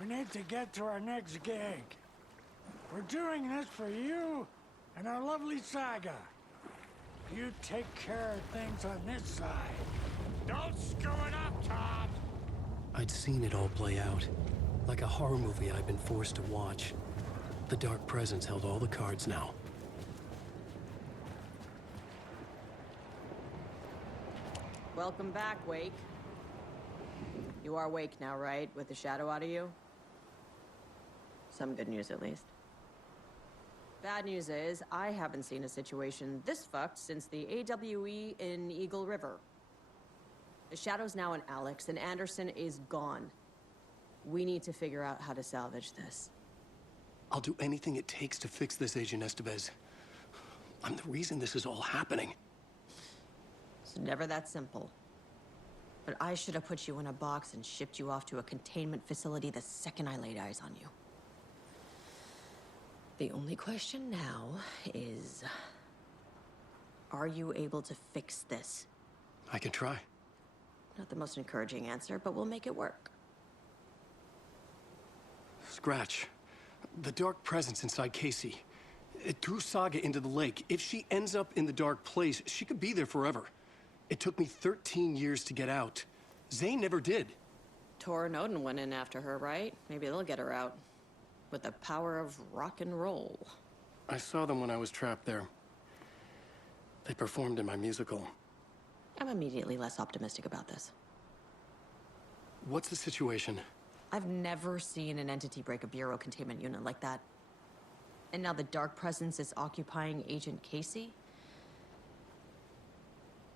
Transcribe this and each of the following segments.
We need to get to our next gig. We're doing this for you and our lovely saga. You take care of things on this side. Don't screw it up, Todd! I'd seen it all play out. Like a horror movie I'd been forced to watch. The Dark Presence held all the cards now. Welcome back, Wake. You are Wake now, right? With the shadow out of you? Some good news, at least. Bad news is, I haven't seen a situation this fucked since the AWE in Eagle River. The shadow's now in Alex, and Anderson is gone. We need to figure out how to salvage this. I'll do anything it takes to fix this, Agent Estevez. I'm the reason this is all happening. It's never that simple. But I should have put you in a box and shipped you off to a containment facility the second I laid eyes on you. The only question now is... are you able to fix this? I can try. Not the most encouraging answer, but we'll make it work. Scratch. The Dark Presence inside Casey. It threw Saga into the lake. If she ends up in the Dark Place, she could be there forever. It took me 13 years to get out. Zane never did. Tor and Odin went in after her, right? Maybe they'll get her out. With the power of rock and roll. I saw them when I was trapped there. They performed in my musical. I'm immediately less optimistic about this. What's the situation? I've never seen an entity break a Bureau containment unit like that. And now the Dark Presence is occupying Agent Casey?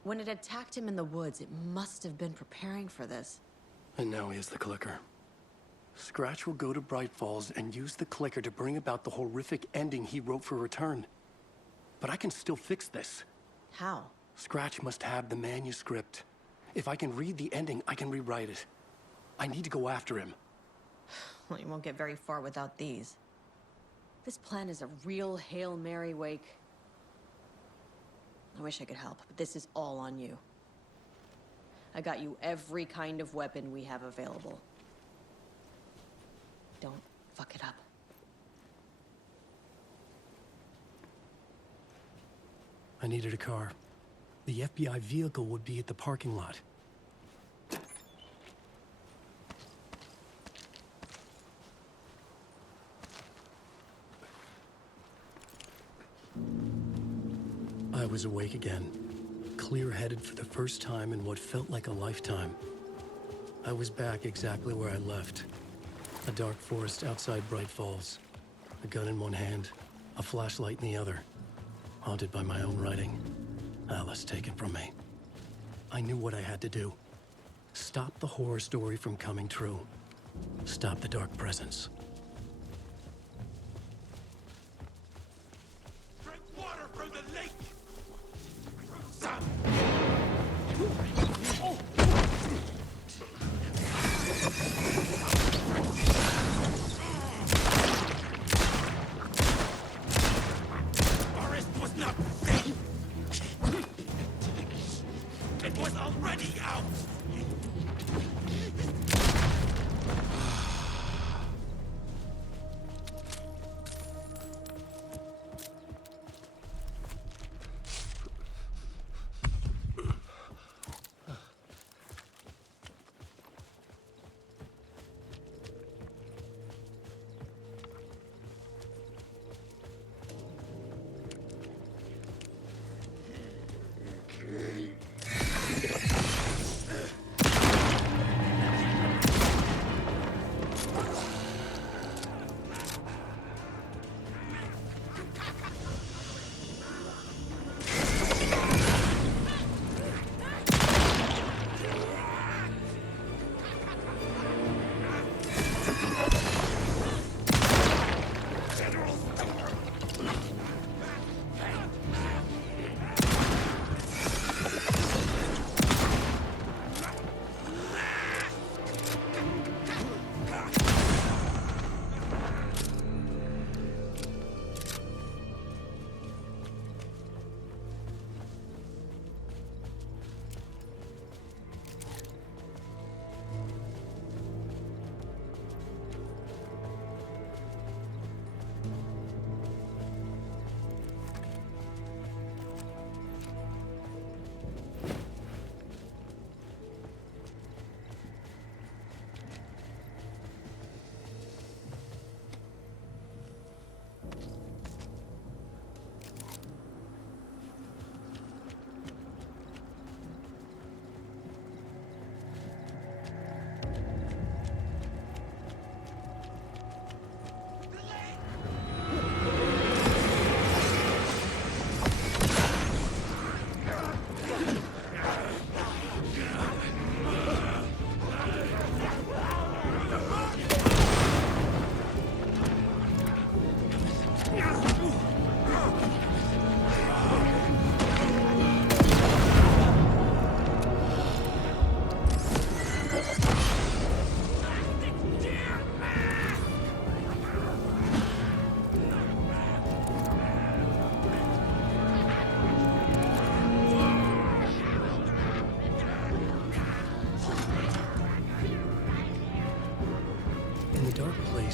When it attacked him in the woods, it must have been preparing for this. And now he has the clicker. Scratch will go to Bright Falls and use the clicker to bring about the horrific ending he wrote for Return. But I can still fix this. How? Scratch must have the manuscript. If I can read the ending, I can rewrite it. I need to go after him. Well, you won't get very far without these. This plan is a real Hail Mary, Wake. I wish I could help, but this is all on you. I got you every kind of weapon we have available. Don't fuck it up. I needed a car. The FBI vehicle would be at the parking lot. I was awake again, clear-headed for the first time in what felt like a lifetime. I was back exactly where I left. A dark forest outside Bright Falls. A gun in one hand, a flashlight in the other. Haunted by my own writing. Alice taken from me. I knew what I had to do. Stop the horror story from coming true. Stop the Dark Presence. Drink water from the lake! Forest was not safe! It was already out!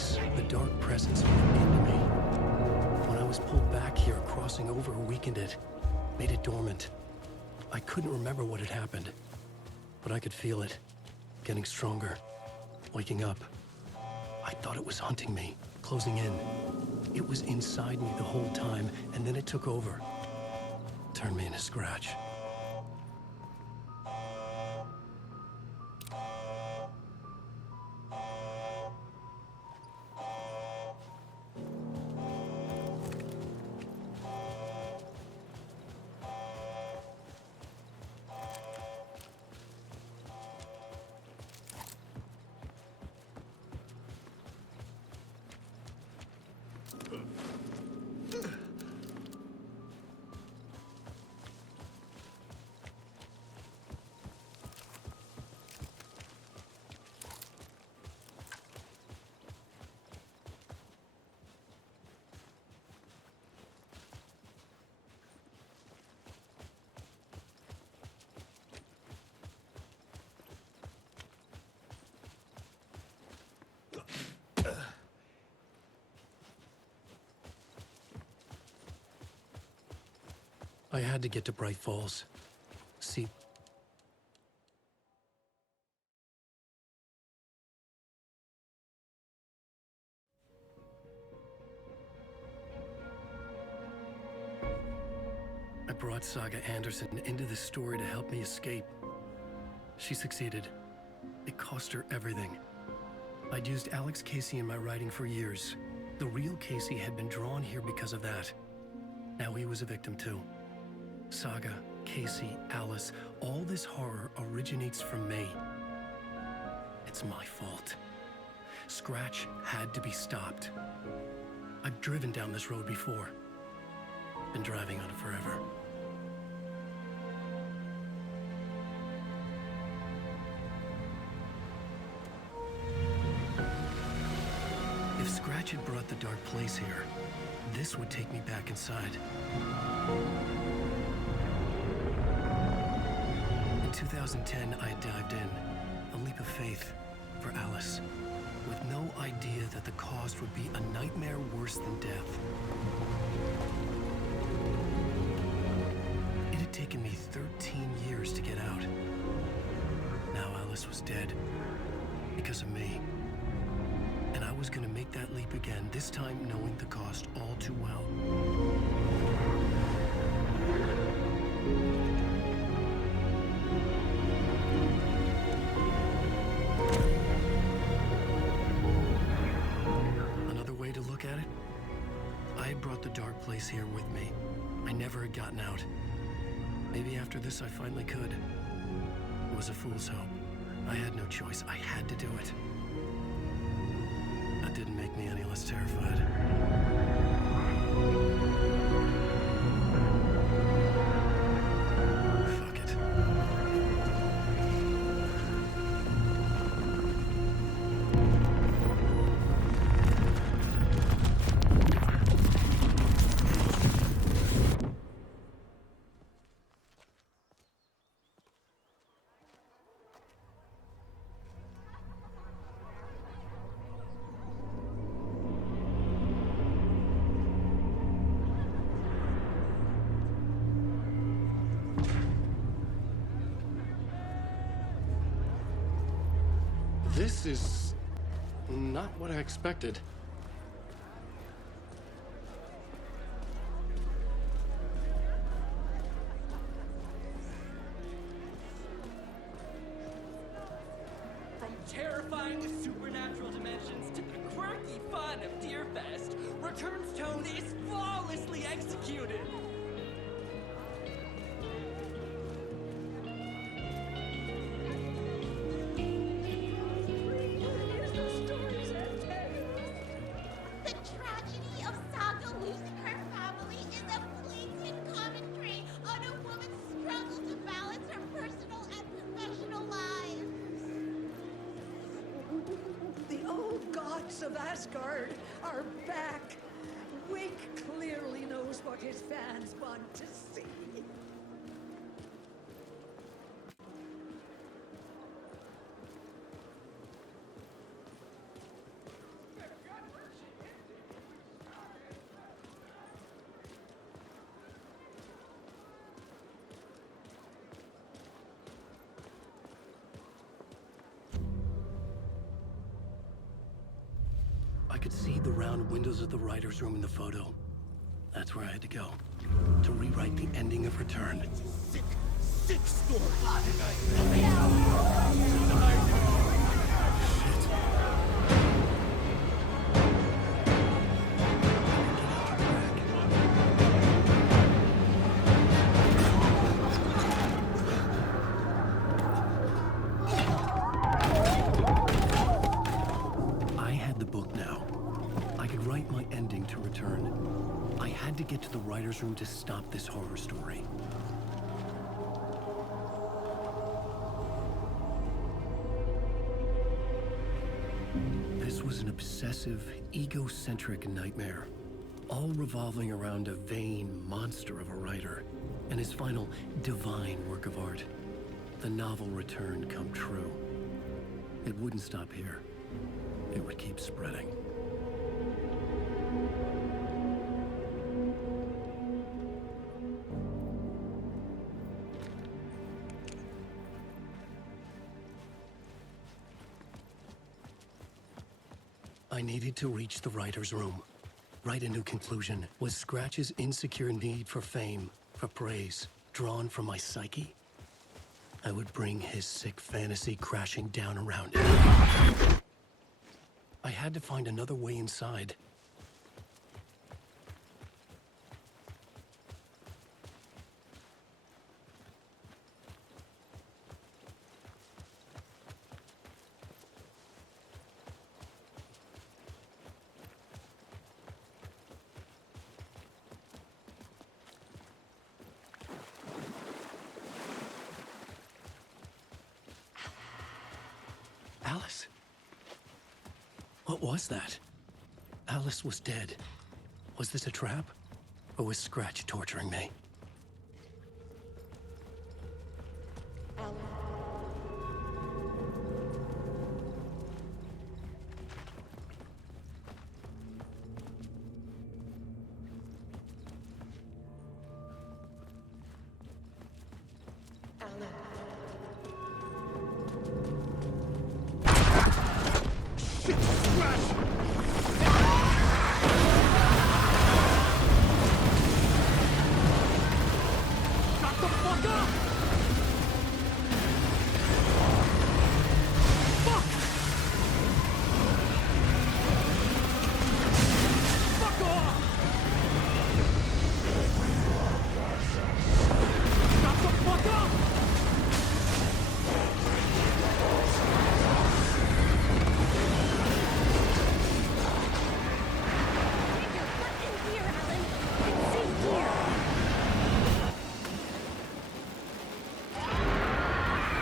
place, the dark presence bit into me. When I was pulled back here, crossing over weakened it, made it dormant. I couldn't remember what had happened, but I could feel it, getting stronger, waking up. I thought it was hunting me, closing in. It was inside me the whole time, and then it took over. Turned me into Scratch. I had to get to Bright Falls. See, I brought Saga Anderson into this story to help me escape. She succeeded. It cost her everything. I'd used Alex Casey in my writing for years. The real Casey had been drawn here because of that. Now he was a victim too. Saga, Casey, Alice, all this horror originates from me. It's my fault. Scratch had to be stopped. I've driven down this road before. Been driving on it forever. If Scratch had brought the dark place here, this would take me back inside. In 2010, I dived in, a leap of faith for Alice, with no idea that the cost would be a nightmare worse than death. It had taken me 13 years to get out. Now Alice was dead, because of me. And I was gonna make that leap again, this time knowing the cost all too well. Another way to look at it, I had brought the dark place here with me. I never had gotten out. Maybe after this I finally could. It was a fool's hope. I had no choice. I had to do it. That didn't make me any less terrified. Fuck it. This is not what I expected. From terrifying supernatural dimensions to the quirky fun of Deerfest, Return's tone is flawlessly executed. The tragedy of Saga losing her family is a blatant commentary on a woman's struggle to balance her personal and professional lives. The old gods of Asgard are back. Wake clearly knows what his fans want to see. could see the round windows of the writer's room in the photo. That's where I had to go. To rewrite the ending of Return. Sick, sick story. I had the book now. I could write my ending to Return. I had to get to the writer's room to stop this horror story. This was an obsessive, egocentric nightmare, all revolving around a vain monster of a writer and his final divine work of art, the novel Return come true. It wouldn't stop here. It would keep spreading. I needed to reach the writer's room. Write a new conclusion. Was Scratch's insecure need for fame, for praise, drawn from my psyche? I would bring his sick fantasy crashing down around it. I had to find another way inside. Alice? What was that? Alice was dead. Was this a trap? Or was Scratch torturing me?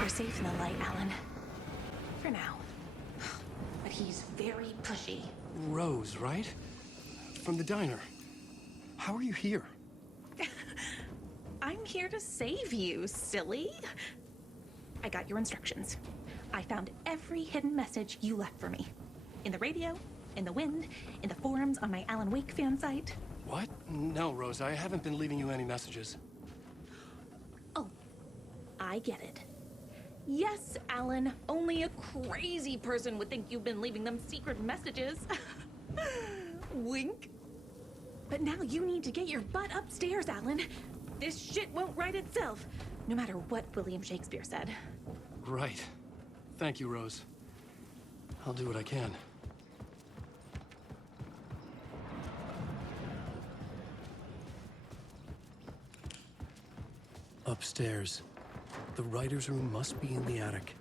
Safe in the light, Alan. For now. But he's very pushy. Rose, right? From the diner. How are you here? I'm here to save you, silly. I got your instructions. I found every hidden message you left for me. In the radio, in the wind, in the forums on my Alan Wake fan site. What? No, Rose, I haven't been leaving you any messages. Oh, I get it. Yes, Alan, only a crazy person would think you've been leaving them secret messages. Wink. But now you need to get your butt upstairs, Alan. This shit won't right itself, no matter what William Shakespeare said. Right. Thank you, Rose. I'll do what I can. Upstairs. The writer's room must be in the attic.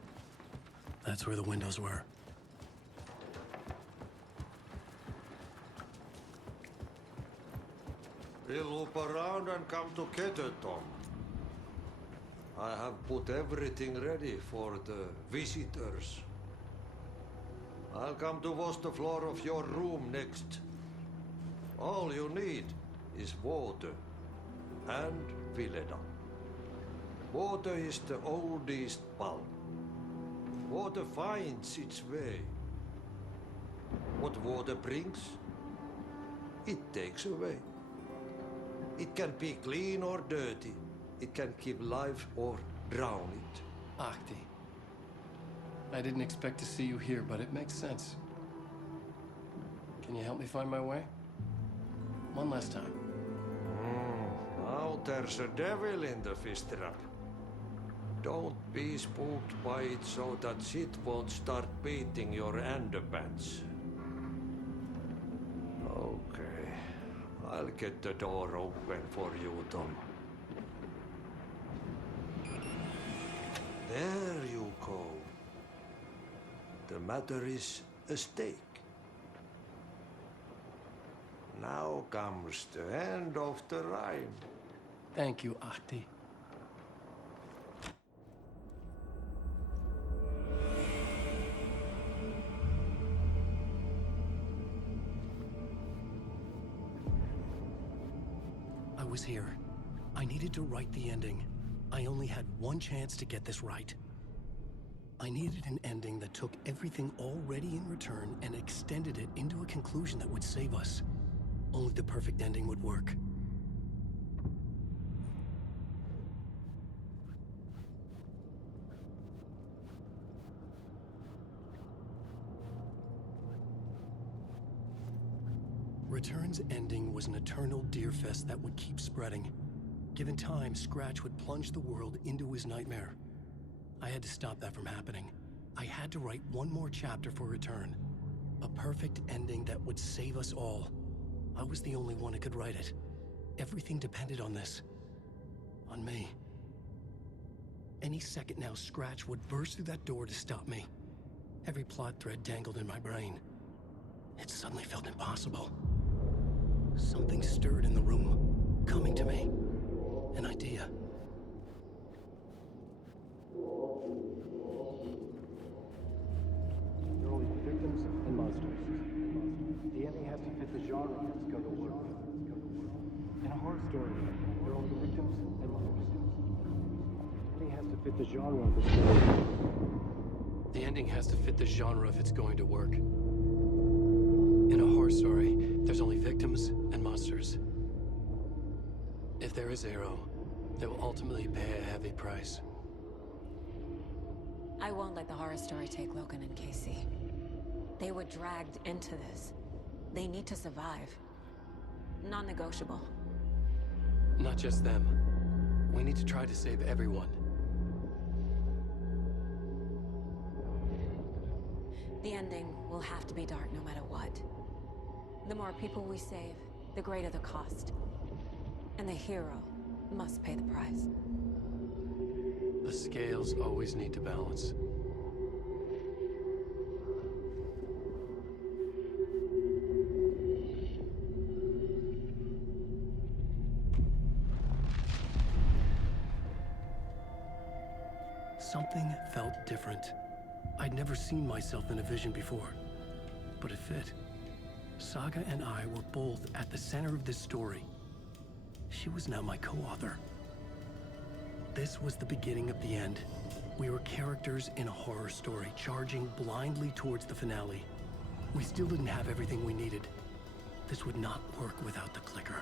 That's where the windows were. We'll loop around and come together, Tom. I have put everything ready for the visitors. I'll come to wash the floor of your room next. All you need is water and Vileda. Water is the oldest bulb. Water finds its way. What water brings, it takes away. It can be clean or dirty. It can keep life or drown it. Ahti. I didn't expect to see you here, but it makes sense. Can you help me find my way? One last time. Now there's a devil in the Fistrar. Don't be spooked by it so that shit won't start beating your underpants. Okay. I'll get the door open for you, Tom. There you go. The matter is a stake. Now comes the end of the rhyme. Thank you, Ahti. I was here. I needed to write the ending. I only had one chance to get this right. I needed an ending that took everything already in return and extended it into a conclusion that would save us. Only the perfect ending would work. Return's ending was an eternal Deerfest that would keep spreading. Given time, Scratch would plunge the world into his nightmare. I had to stop that from happening. I had to write one more chapter for Return. A perfect ending that would save us all. I was the only one who could write it. Everything depended on this. On me. Any second now, Scratch would burst through that door to stop me. Every plot thread dangled in my brain. It suddenly felt impossible. Something stirred in the room, coming to me. An idea. There are only victims and monsters. The ending has to fit the genre it's going to work. In a horror story, there are only victims and monsters. The ending has to fit the genre of the story. The ending has to fit the genre if it's going to work. In a horror story, there's only victims and monsters. If there is Arrow, they will ultimately pay a heavy price. I won't let the horror story take Logan and Casey. They were dragged into this. They need to survive. Non-negotiable. Not just them. We need to try to save everyone. The ending will have to be dark no matter what. The more people we save, the greater the cost. And the hero must pay the price. The scales always need to balance. Something felt different. I'd never seen myself in a vision before, but it fit. Saga and I were both at the center of this story. She was now my co-author. This was the beginning of the end. We were characters in a horror story, charging blindly towards the finale. We still didn't have everything we needed. This would not work without the clicker.